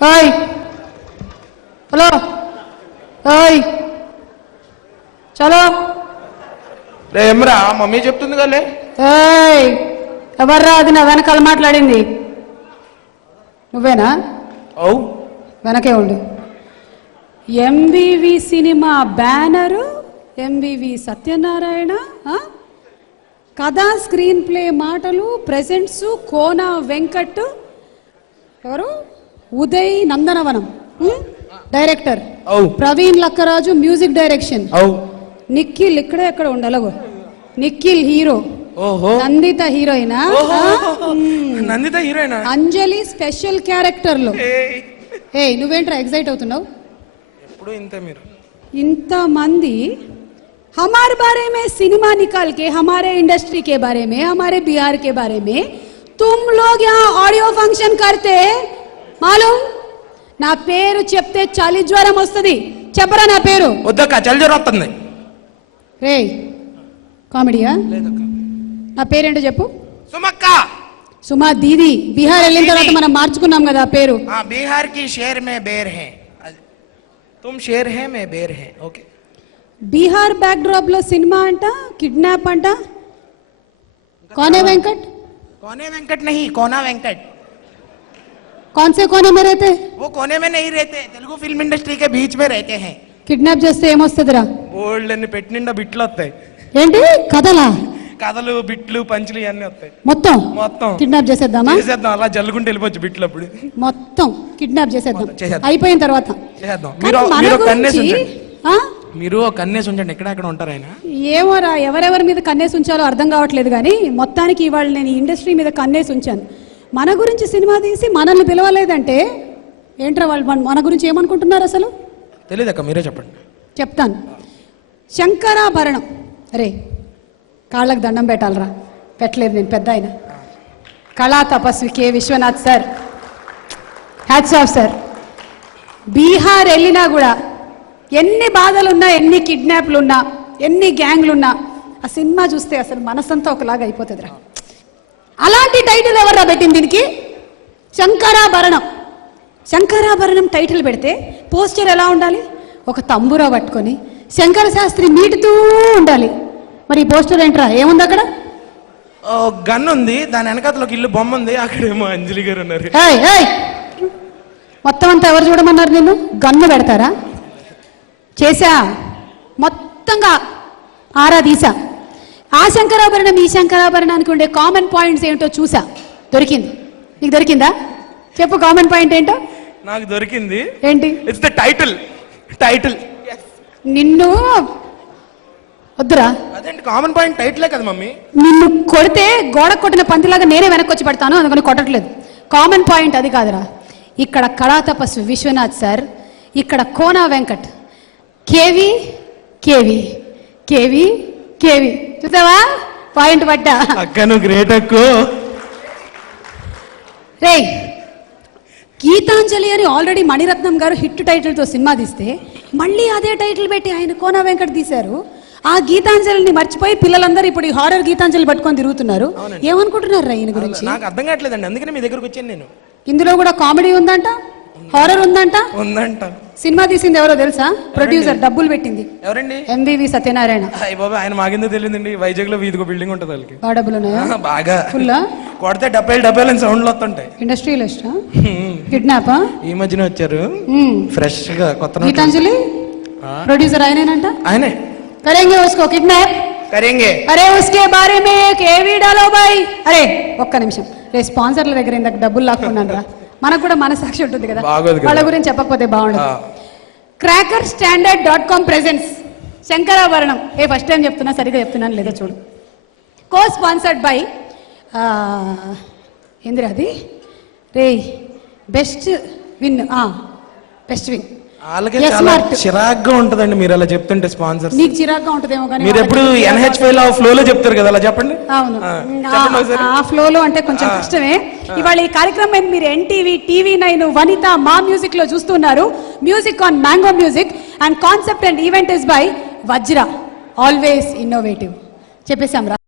ఓయ్ హలో ఓయ్ చలో ఏమరా మమ్మీ చెప్తుంది కలే. ఏయ్ ఎవర్రా అది నా వెనకాల మాట్లాడింది? నువ్వేనా? అవు వెనకే ఉండు. MVV cinema banner MVV Satyanarayana, కథా స్క్రీన్ ప్లే మాటలు ప్రెజెంట్స్ కోన వెంకట్, ఎవరు Uday Nandanavanam director, Praveen Lakkaraju music direction, Nikhil ఇక్కడే ఎక్కడ ఉండాలగో నిఖిల్ హీరో, నందిత హీరోయినా, నందిత హీరోయినా, అంజలి స్పెషల్ క్యారెక్టర్లు. ఏ నువ్వేంట్రా ఎగ్జైట్ అవుతున్నావు? ఎప్పుడు ఇంతే మీరు ఇంత మంది हमारे बारे में सिनेमा निकाल के हमारे इंडस्ट्री के बारे में हमारे बिहार के बारे में तुम लोग यहाँ ऑडियो फंक्शन करते मालूम? నా పేరు చెప్తే చలి జ్వరం వస్తుంది. చెప్పరా నా పేరు? వద్దక్క చలి జ్వరం వస్తుంది. రే కామెడీయా? నా పేరేంటో చెప్పు. సుమక్క. సుమా దీది. బీహార్ వెళ్ళిన తర్వాత మనం మార్చుకున్నాం కదా పేరు. బీహార్ కి షేర్ మే బేర్ హై, తుమ్ షేర్ హై మే బేర్ హై. ఓకే. బీహార్ బ్యాక్ డ్రాప్ లో సినిమా అంట, కిడ్నాప్ అంట. కోనే వెంకట్? कोने वेंकट नहीं, कोना वेंकट. कौन से कोने में रहते? वो कोने में नहीं रहते, तेलुगु फिल्म इंडस्ट्री के बीच में रहते हैं. కిడ్నాప్ చేస్తే ఏమొస్తుందిరా? బోల్డ్ అన్ని పెట్టి నిండా బిట్లు వస్తాయి. ఏంటి కథలా? కథలు బిట్లు పంచులు ఇవన్నీ వస్తాయి. మొత్తం మొత్తం కిడ్నాప్ చేసేద్దామా? చేసేద్దాం, అలా జల్లుకుంటూ వెళ్ళిపోవచ్చు బిట్లు. అప్పుడు మొత్తం కిడ్నాప్ చేసేద్దాం. అయిపోయిన తర్వాత చేసేద్దాం. మీరు కన్నేసి ఉంచండి, ఎక్కడెక్కడ ఉంటారు ఆయన. ఏమోరా ఎవరెవరి మీద కన్నేసి ఉంచాలో అర్థం కావట్లేదు, కానీ మొత్తానికి ఇవాళ నేను ఇండస్ట్రీ మీద కన్నేసి ఉంచాను. మన గురించి సినిమా తీసి మనల్ని పిలవలేదంటే ఏంట్రా వాళ్ళు మన గురించి ఏమనుకుంటున్నారు అసలు? తెలియదక్క, మీరే చెప్పండి. చెప్తాను. శంకరాభరణం. అరే కాళ్ళకు దండం పెట్టాలరా, పెట్టలేదు నేను. పెద్ద ఆయన Kala Tapasvi K Viswanath sir, hats off sir. Bihar వెళ్ళినా కూడా ఎన్ని బాధలున్నా, ఎన్ని కిడ్నాప్లున్నా, ఎన్ని గ్యాంగ్లున్నా ఆ సినిమా చూస్తే అసలు మనసంతా ఒకలాగా అయిపోతుందిరా. అలాంటి టైటిల్ ఎవర్రా పెట్టింది దీనికి? శంకరాభరణం. శంకరాభరణం టైటిల్ పెడితే పోస్టర్ ఎలా ఉండాలి? ఒక తంబురా పట్టుకొని శంకర శాస్త్రి మీటుతూ ఉండాలి. మరి ఈ పోస్టర్ ఏంట్రా? ఏముంది అక్కడ? గన్ ఉంది, దాని వెనకాతలో ఒక ఇల్లు బొమ్మ ఉంది, అక్కడేమో అంజలి గారు ఉన్నారు. మొత్తం అంతా ఎవరు చూడమన్నారు నిన్ను? గన్ను పెడతారా? చేశా, మొత్తంగా ఆరా తీసా. ఆ శంకరాభరణం ఈ శంకరాభరణానికి ఉండే కామన్ పాయింట్స్ ఏంటో చూసా. దొరికింది. నీకు దొరికిందా? చెప్పు కామన్ పాయింట్ ఏంటో. నాకు దొరికింది. ఏంటి? It's the title. టైటిల్. నిన్ను వద్దురా. అదేంటి కామన్ పాయింట్? టైటిలే కదా మమ్మీ. నిన్ను కొడితే గోడ కొట్టిన పంతిలాగా నేనే వెనక్కి వచ్చి పెడతాను, అందుకని కొట్టట్లేదు. కామన్ పాయింట్ అది కాదురా. ఇక్కడ కళా తపస్వి విశ్వనాథ్ సార్, ఇక్కడ Kona Venkat, KV KV KV KV. చూసావా పాయింట్ పడ్డా? అక్కను గ్రేట్ అక్కు. రే గీతాంజలి అని ఆల్రెడీ మణిరత్నం గారు హిట్ టైటిల్తో సినిమా తీస్తే మళ్ళీ అదే టైటిల్ పెట్టి ఆయన కోనా వెంకట్ తీశారు. ఆ గీతాంజలిని మర్చిపోయి పిల్లలందరూ ఇప్పుడు ఈ హారర్ గీతాంజలి పట్టుకొని తిరుగుతున్నారు. ఏమనుకుంటున్నారు ఈయన గురించి? నాకు అర్థం కావట్లేదండి, అందుకనే మీ దగ్గరకు వచ్చాను నేను. ఇందులో కూడా కామెడీ ఉందంట, హారర్ ఉందంట. సినిమా తీసింది ఎవరో తెలుసా? ప్రొడ్యూసర్, డబ్బులు పెట్టింది ఎవరండి? ఎంవివి సత్యనారాయణ. ఆయన మాకిందో తెలియదండి. వైజాగ్ లో వీధికో బిల్డింగ్ ఉంటుంది వాళ్ళకి. బాగా డబ్బులు ఉన్నాయా? బాగా ఫుల్. కొడితే డబ్బేలు అని సౌండ్లు వస్తుంటాయి. ఇండస్ట్రియలిస్ట్. కిడ్నాప్ ఈ మధ్యన వచ్చారు ఫ్రెష్ గా కొత్త. గీతాంజలి ప్రొడ్యూసర్ ఆయనేనంట. ఆయనే. करेंगे उसको किडनैप करेंगे. अरे उसके बारे में एक ఏవి डालो भाई. అరే ఒక్క నిమిషం రే, స్పాన్సర్ల దగ్గర ఇందాక డబ్బులు లాక్కున్నాను రా. మనకు కూడా మనసాక్షి ఉంటుంది కదా, వాళ్ళ గురించి చెప్పకపోతే బాగుండదు. crackerstandard.com presents Shankarabharanam. First time చెప్తున్నా, సరిగా చెప్తున్నాను లేదా చూడు. కో స్పాన్సర్డ్ బై ఏందిరా అది రే, బెస్ట్ విన్. Best win. చిరాగ్గా ఉంటదండి మీరు అలా చెప్తుంటే. స్పాన్సర్ నీకు చిరాగ్గా ఉంటదేమో, కానీ మీరు ఎప్పుడు NH5 ఫ్లో లో చెప్తారు కదా, అలా చెప్పండి. అవును, ఆ ఫ్లో లో అంటే కొంచెం కష్టమే. ఇవాళ ఈ కార్యక్రమం మీరు NTV, TV9, వనిత, మా మ్యూజిక్ లో చూస్తున్నారు. Music on mango music and concept and event is by Vajra, always innovative. చెప్పేసాం రా.